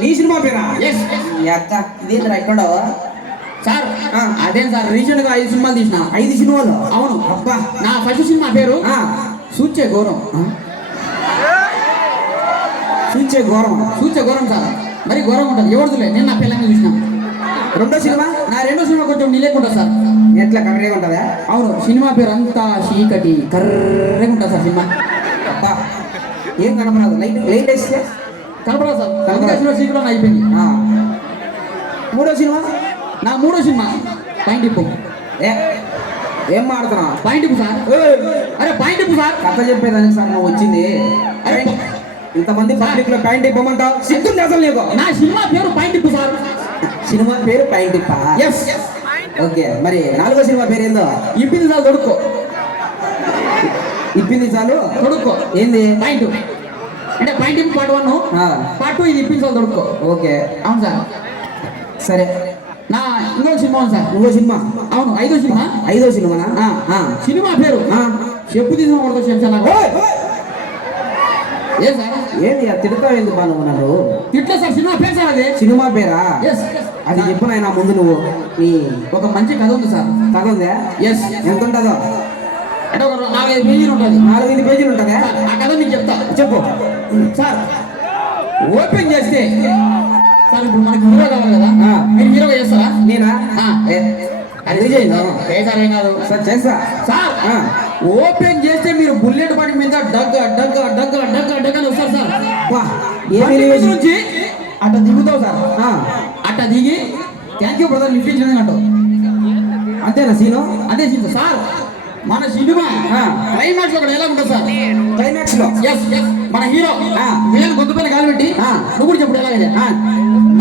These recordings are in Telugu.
నీ సినిమా పేరా? ఎస్. అక్క ఇదేంద్రా ఎక్కడో సార్ అదేం సార్ రీసెంట్ గా 5 సినిమాలు తీసిన. 5 సినిమాలు? అవును. అబ్బా. నా ఫస్ట్ సినిమా పేరు సూచే ఘోరం. సూచే ఘోరం? సూచే ఘోరం సార్, మరి ఘోరం ఉంటుంది. ఎవరిదిలే, నేను నా పిల్లల్ని చూసిన. రెండో సినిమా? నా రెండో సినిమా కొంచెం నీలేకుండా సార్. ఎట్లా కర్రీగా ఉంటుందా? అవును. సినిమా పేరు అంతా చీకటి కర్రీగా ఉంటుంది సార్ సినిమా. అబ్బా ఏం కనపడదు. లైట్ లైట్ వేస్తే కనపడదు సార్. కనపడాల్సిన సీక్రెట్ అయిపోయింది. మూడో సినిమా? నా మూడో సినిమా పాయింట్ ఇప్పు. ఏం మాడుతున్నా? పాయింట్ ఇప్పు సార్. అరే పాయింట్ ఇప్పు సార్. కథ చెప్పేదానికి సార్ నువ్వు వచ్చింది. అరే ఇంతమంది పబ్లిక్ లో పాయింట్ ఇప్పమంటావు? సిగ్గుంది అసలు నీకు? నా సినిమా పేరు పాయింట్ ఇప్పు సార్. సినిమా పేరు పాయింట్ ఇప్ప? ఎస్. ఓకే, మరి నాలుగో సినిమా పేరు ఏందో? ఇప్పింది చాలు తొడుక్కో. ఇప్పింది చాలు తొడుక్కో. ఏంది? పాయింట్ అంటే పాయింట్ ఇప్పు పార్ట్ 1, పార్ట్ 2 ఇది ఇప్పింది చాలు తొడుక్కో. ఓకే అవును సార్. సరే, నా ఇంకో సినిమా ఉంది సార్. ఇంకో సినిమా? అవును. 5వ సినిమా. 5వ సినిమానా? సినిమా పేరు చెప్పు తీసిన కొడుకో చెంచాల. ఏ సార్? ఏంది తిడతావు ఎందుకు నువ్వు నన్ను? తిట్లా సార్, సినిమా పేరు సార్. అదే సినిమా పేరా? ఎస్. అది చెప్పు నాయనా ముందు నువ్వు. నీ ఒక మంచి కథ ఉంది సార్. కథ ఉందా? ఎస్. ఎంత ఉంటుందో? అంటే ఒక 4-5 పేజీలు ఉంటుంది. 4-5 పేజీలు ఉంటుందా? ఆ కథ మీకు చెప్తా. చెప్పు సార్. ఓపెన్ చేస్తే సార్ ఇప్పుడు మనకి హీరో కావాలి కదా, మీరు హీరోగా చేస్తారా? నేనా? అది చేయను. సార్ ఏం కాదు సార్, చేస్తా సార్. ఓపెన్ చేస్తే మీరు బుల్లెట్ బండి మీద డగ్గ డగ్గ డగ్గ డగ్గ డగ్గ అని వస్తారు సార్. నుంచి అట్ట దిగుతావు సార్. అట్ట దిగి థ్యాంక్ యూ బ్రదర్ లిఫ్ట్ ఇచ్చిన అంటావు. అంతేనా సీను? అదే సీన్ సార్. మన సినిమా క్లైమాక్స్ లో ఎలా ఉంటుంది సార్? క్లైమాక్స్ లో ఎస్ ఎస్. మన హీరో వీళ్ళని గొంతుపైన కాలు పెట్టి నువ్వు కూడా చెప్పు ఎలాగైతే.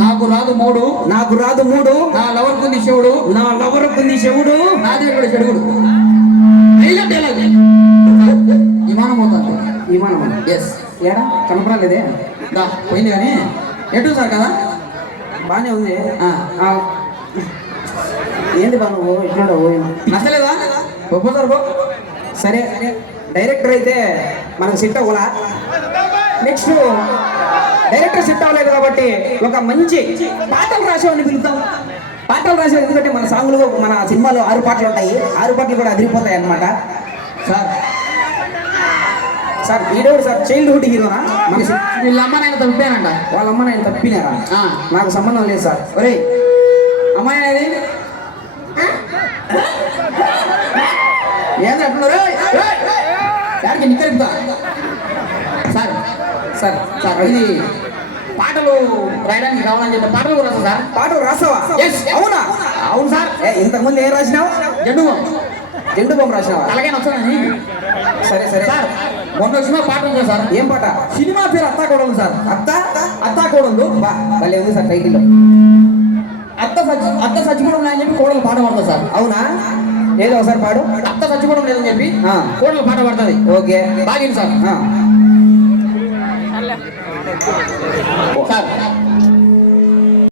నాకు రాదు మూడు, నాకు రాదు మూడు, నా లవర్ కుంది శివుడు, నా లవర్ కుంది శివుడు, నా దేవుడు చెడుగుడు. విమానం పోతాను. విమానం? ఎస్. ఏడా కనపడలేదే? పోయింది కానీ ఎటు సార్ కదా బానే ఉంది. ఏంది బా నువ్వు ఇట్లా నచ్చలేదా? ఒప్పుతారు బో. సరే, డైరెక్టర్ అయితే మనకు సెట్ అవ్వలా. నెక్స్ట్ డైరెక్టర్ సెట్ అవ్వలేదు కాబట్టి ఒక మంచి పాటలు రాసేవాడిని పిలుద్దాం. పాటలు రాసేవాడు ఎందుకంటే మన సాంగ్లు మన సినిమాలో 6 పాటలు ఉంటాయి. 6 పాటలు కూడా అదిరిపోతాయి అన్నమాట. సార్ సార్ ఈడోడు సార్ చైల్డ్హుడ్ హీరోనా? మన వీళ్ళ అమ్మ నాయన తప్పిపోయానంట. వాళ్ళ అమ్మ నాయన తప్పినారా? నాకు సంబంధం లేదు సార్. ఒరే అమ్మాయి అనేది ఏంది అంటున్నారు? దానికి నిక్కరిపుతా సార్. సార్ సార్ ఇది పాటలు రాయడానికి కావాలని చెప్పి పాటలు రాసా సార్. పాటలు రాసావా? అవునా? అవును సార్. ఇంతకుముందు ఏం రాసినావు? జెండు బొమ్మ రాసినావా? అలాగే వచ్చానని. సరే సరే సార్. మొన్న సినిమా పాట ఉంది సార్. ఏం పాట? సినిమా పేరు అత్తా కోడలు సార్. అత్తా కోడలు. భలే ఉంది సార్ టైటిల్. అత్త చచ్చిపోవడం అని చెప్పి కోడలు పాట పడుతుంది సార్. అవునా? ఏదో ఒకసారి పాడు. అత్త చచ్చిపోవడం లేదని చెప్పి కోడలు పాట పడుతుంది. Okay, బాగింది sir. సార్